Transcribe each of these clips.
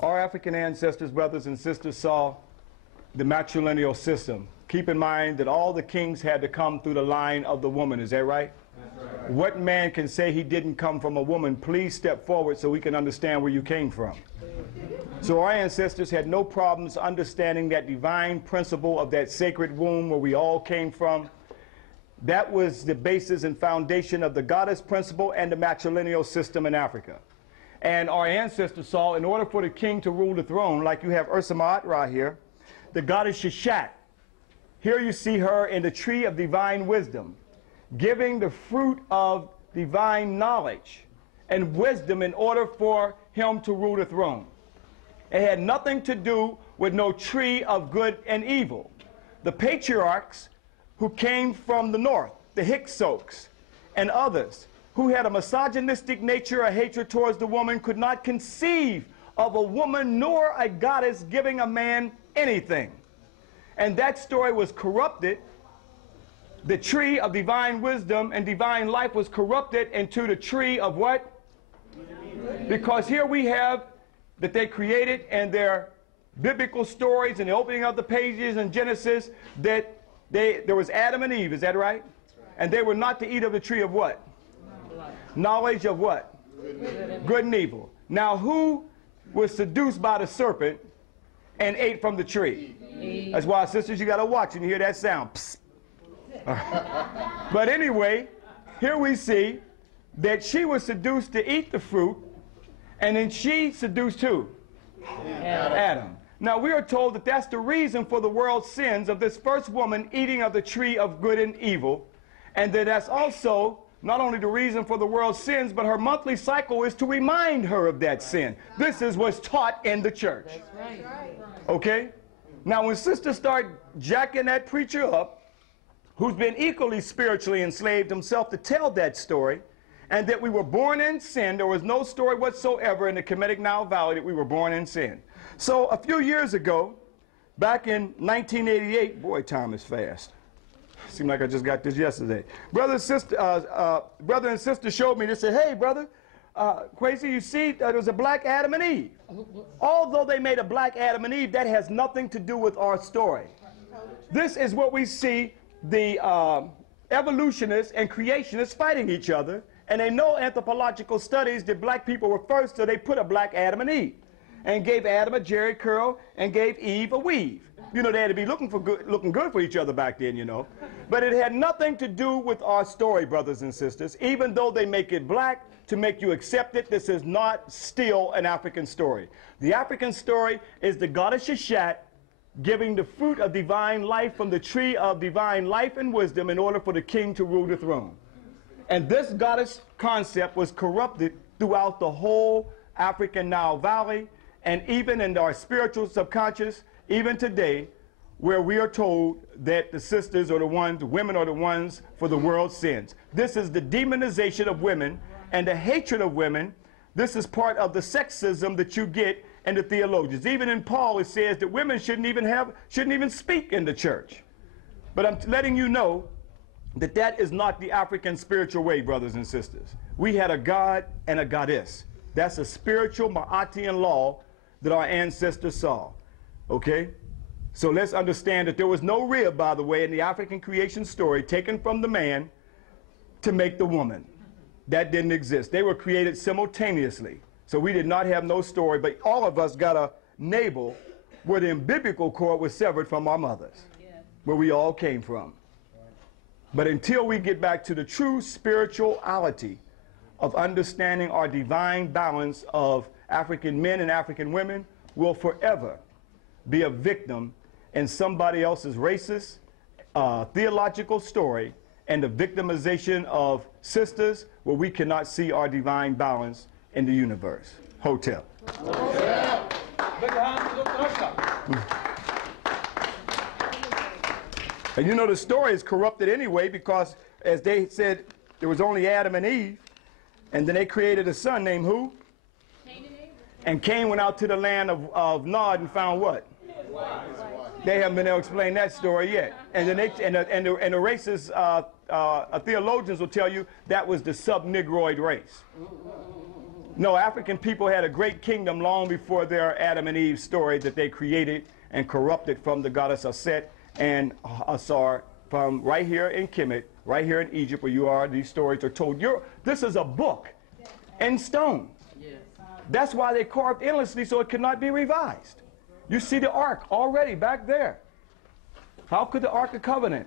Our African ancestors, brothers and sisters, saw the matrilineal system. Keep in mind that all the kings had to come through the line of the woman. Is that right? That's right. What man can say he didn't come from a woman? Please step forward so we can understand where you came from. So our ancestors had no problems understanding that divine principle of that sacred womb where we all came from. That was the basis and foundation of the goddess principle and the matrilineal system in Africa. And our ancestors saw, in order for the king to rule the throne, like you have Ashra here, the goddess Shashat. Here you see her in the tree of divine wisdom, giving the fruit of divine knowledge and wisdom in order for him to rule the throne. It had nothing to do with no tree of good and evil. The patriarchs who came from the north, the Hyksos and others, who had a misogynistic nature, a hatred towards the woman, could not conceive of a woman nor a goddess giving a man anything. And that story was corrupted. The tree of divine wisdom and divine life was corrupted into the tree of what? Because here we have that they created in their biblical stories and the opening of the pages in Genesis that there was Adam and Eve, is that right? And they were not to eat of the tree of what? Knowledge of what? Good and evil. Now who was seduced by the serpent and ate from the tree? Eve. That's why, sisters, you got to watch and you hear that sound. Psst. But anyway, here we see that she was seduced to eat the fruit, and then she seduced who? Adam. Now we are told that that's the reason for the world's sins of this first woman eating of the tree of good and evil, and that that's also not only the reason for the world's sins, but her monthly cycle is to remind her of that sin. This is what's taught in the church. Okay? Now when sisters start jacking that preacher up, who's been equally spiritually enslaved himself, to tell that story, and that we were born in sin, there was no story whatsoever in the Kemetic Nile Valley that we were born in sin. So a few years ago, back in 1988, boy, time is fast. Seemed like I just got this yesterday. Brother and sister showed me, they said, hey, brother, Kwesi, you see, there was a black Adam and Eve. Although they made a black Adam and Eve, that has nothing to do with our story. This is what we see the evolutionists and creationists fighting each other, and they know anthropological studies that black people were first, so they put a black Adam and Eve, and gave Adam a jerry curl and gave Eve a weave. You know, they had to be looking good for each other back then, you know. But it had nothing to do with our story, brothers and sisters. Even though they make it black to make you accept it, this is not still an African story. The African story is the goddess Shashat giving the fruit of divine life from the tree of divine life and wisdom in order for the king to rule the throne. And this goddess concept was corrupted throughout the whole African Nile Valley, and even in our spiritual subconscious, even today, where we are told that the sisters are the ones, the women are the ones for the world's sins. This is the demonization of women and the hatred of women. This is part of the sexism that you get in the theologians. Even in Paul, it says that women shouldn't even speak in the church. But I'm letting you know that that is not the African spiritual way, brothers and sisters. We had a god and a goddess. That's a spiritual Ma'atian law that our ancestors saw. Okay? So let's understand that there was no rib, by the way, in the African creation story taken from the man to make the woman. That didn't exist. They were created simultaneously. So we did not have no story, but all of us got a navel where the umbilical cord was severed from our mothers, where we all came from. But until we get back to the true spirituality of understanding our divine balance of African men and African women, we'll forever be a victim in somebody else's racist, theological story, and the victimization of sisters where we cannot see our divine balance in the universe. Hotel. Hotel. And you know the story is corrupted anyway, because as they said, there was only Adam and Eve, and then they created a son named who? Cain and Abel. And Cain went out to the land of Nod and found what? They haven't been able to explain that story yet. And then the racist theologians will tell you that was the sub-Negroid race. No, African people had a great kingdom long before their Adam and Eve story that they created and corrupted from the goddess Aset and Asar from right here in Kemet, right here in Egypt where you are. These stories are told. This is a book in stone. That's why they carved endlessly so it could not be revised. You see the Ark already back there. How could the Ark of Covenant,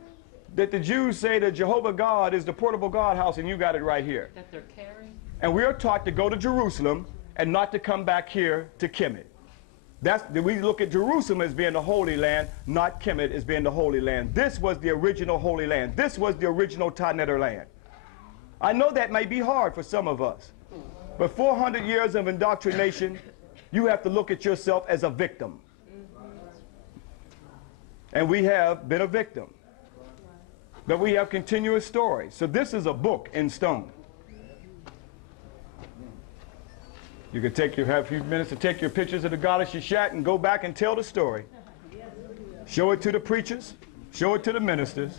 that the Jews say that Jehovah God is the portable God house, and you got it right here? That they're carrying? And we are taught to go to Jerusalem and not to come back here to Kemet. We look at Jerusalem as being the Holy Land, not Kemet as being the Holy Land. This was the original Holy Land. This was the original Taneter land. I know that may be hard for some of us, but 400 years of indoctrination, you have to look at yourself as a victim. And we have been a victim. But we have continuous stories. So this is a book in stone. You can have a few minutes to take your pictures of the goddess Shishat and go back and tell the story. Show it to the preachers. Show it to the ministers.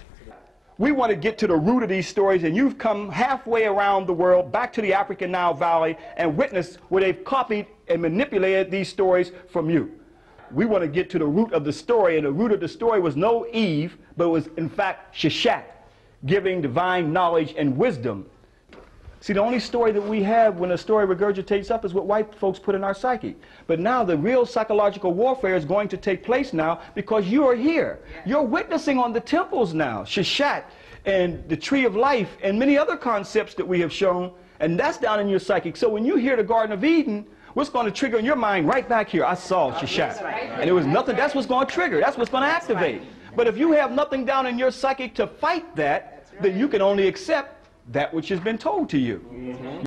We want to get to the root of these stories, and you've come halfway around the world, back to the African Nile Valley, and witnessed where they've copied and manipulated these stories from you. We want to get to the root of the story, and the root of the story was no Eve, but it was in fact Shishat, giving divine knowledge and wisdom. See, the only story that we have when a story regurgitates up is what white folks put in our psyche. But now the real psychological warfare is going to take place now because you are here. You're witnessing on the temples now, Shishat and the tree of life and many other concepts that we have shown, and that's down in your psychic. So when you hear the Garden of Eden, what's going to trigger in your mind right back here? I saw Shishat. And there was nothing, that's what's going to trigger, that's what's going to activate. But if you have nothing down in your psychic to fight that, then you can only accept that which has been told to you.